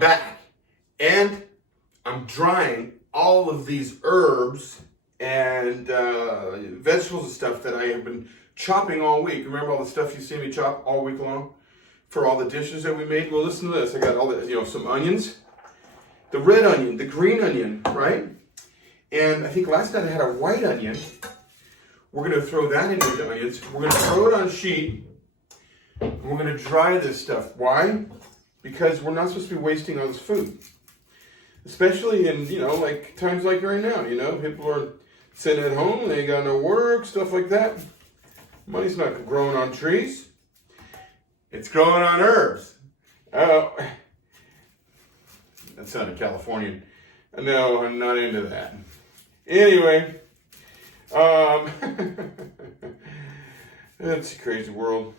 back, and I'm drying all of these herbs and vegetables and stuff that I have been chopping all week. Remember all the stuff you see me chop all week long for all the dishes that we made? Well, listen to this. I got all the, some onions, the red onion, the green onion, right? And I think last night I had a white onion. We're going to throw that into the onions. We're going to throw it on a sheet. And we're going to dry this stuff. Why? Because we're not supposed to be wasting all this food. Especially in, like times like right now, people are sitting at home, they ain't got no work, stuff like that. Money's not growing on trees. It's growing on herbs. Oh, that sounded Californian. No, I'm not into that. Anyway, that's a crazy world.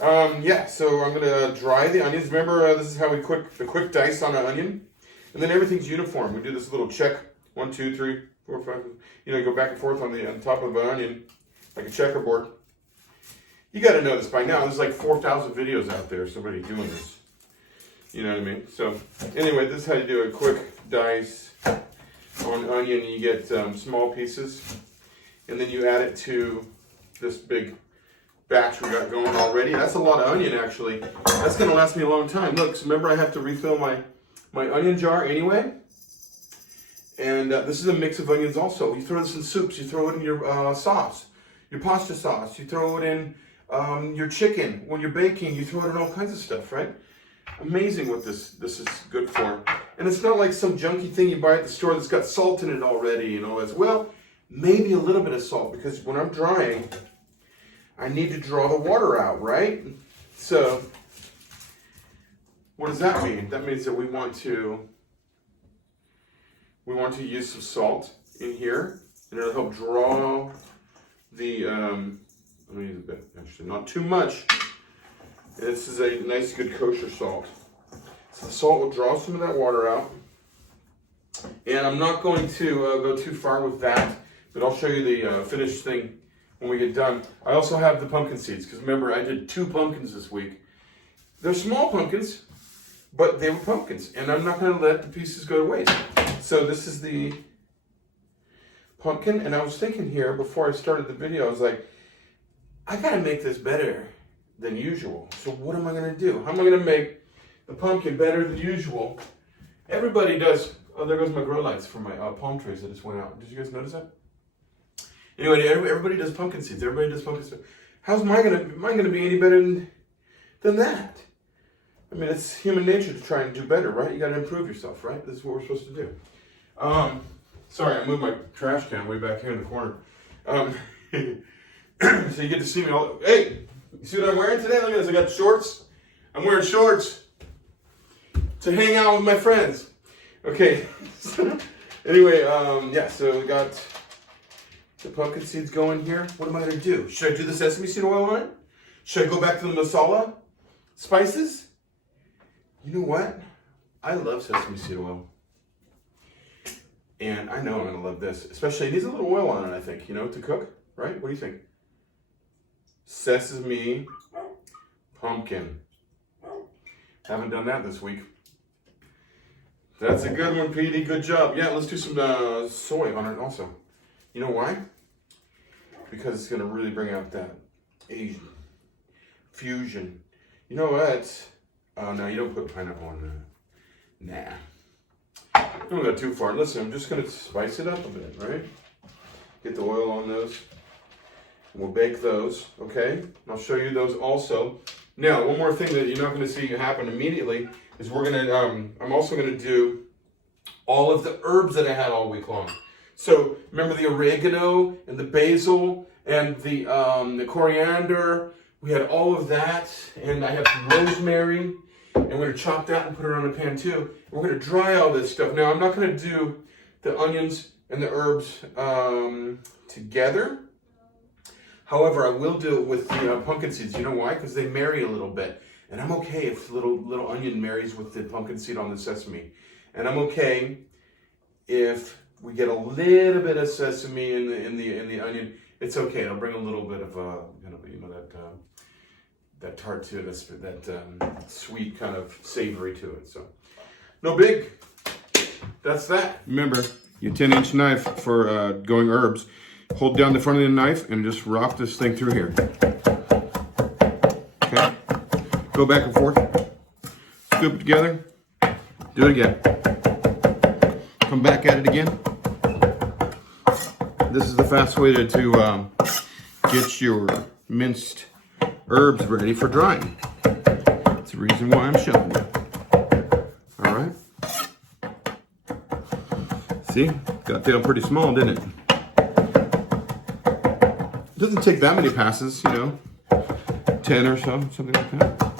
Yeah, so I'm gonna dry the onions. Remember, this is how we the quick dice on an onion, and then everything's uniform. We do this little check: 1, 2, 3, 4, 5. You go back and forth on top of the onion, like a checkerboard. You got to know this by now. There's like 4,000 videos out there. Somebody doing this. You know what I mean? So anyway, this is how you do a quick dice on onion. You get small pieces, and then you add it to this big batch we got going already. That's a lot of onion, actually. That's going to last me a long time. Look, so remember I have to refill my onion jar anyway. And this is a mix of onions also. You throw this in soups. You throw it in your sauce, your pasta sauce. You throw it in your chicken. When you're baking, you throw it in all kinds of stuff, right? Amazing what this is good for. And it's not like some junky thing you buy at the store that's got salt in it already and all this. Well, maybe a little bit of salt, because when I'm drying, I need to draw the water out, right? So, what does that mean? That means that we want to use some salt in here, and it'll help draw the, let me use a bit, actually, not too much. This is a nice, good kosher salt. So the salt will draw some of that water out. And I'm not going to go too far with that, but I'll show you the finished thing when we get done. I also have the pumpkin seeds, because remember, I did 2 pumpkins this week. They're small pumpkins, but they were pumpkins, and I'm not going to let the pieces go to waste. So this is the pumpkin, and I was thinking here before I started the video, I was like, I got to make this better than usual. So what am I going to do? How am I going to make the pumpkin better than usual? Everybody does. Oh, there goes my grow lights for my palm trees that just went out. Did you guys notice that? Anyway, everybody does pumpkin seeds. Everybody does pumpkin seeds. How's mine gonna be any better than that? I mean, it's human nature to try and do better, right? You got to improve yourself, right? This is what we're supposed to do. Sorry, I moved my trash can way back here in the corner. So you get to see me all. Hey, you see what I'm wearing today? Look at this. I got shorts. I'm wearing shorts to hang out with my friends. Okay. Anyway, yeah. So we got the pumpkin seeds going here. What am I gonna do? Should I do the sesame seed oil on it? Should I go back to the masala spices? You know what? I love sesame seed oil. And I know I'm gonna love this. Especially, it needs a little oil on it, I think, to cook, right? What do you think? Sesame pumpkin. Haven't done that this week. That's a good one, Petey. Good job. Yeah, let's do some soy on it also. You know why? Because it's gonna really bring out that Asian fusion. You know what? Oh, no, you don't put pineapple on that. Nah. Don't go too far. Listen, I'm just going to spice it up a bit, right? Get the oil on those. We'll bake those, okay? And I'll show you those also. Now, one more thing that you're not going to see happen immediately is we're going to, I'm also going to do all of the herbs that I had all week long. So, remember the oregano and the basil and the coriander. We had all of that, and I have some rosemary, and we're going to chop that and put it on a pan too. We're going to dry all this stuff. Now, I'm not going to do the onions and the herbs together. However, I will do it with the pumpkin seeds. You know why? Because they marry a little bit. And I'm okay if little onion marries with the pumpkin seed on the sesame. And I'm okay if we get a little bit of sesame in the onion. It's okay. It'll bring a little bit of that tart to it, that sweet kind of savory to it. So No big. That's that. Remember, your 10-inch knife for going herbs. Hold down the front of the knife and just rock this thing through here. Okay. Go back and forth. Scoop it together. Do it again. Come back at it again. This is the fast way to get your minced herbs ready for drying. That's the reason why I'm showing you. All right. See, got down pretty small, didn't it? It doesn't take that many passes, you know, 10 or so, something like that.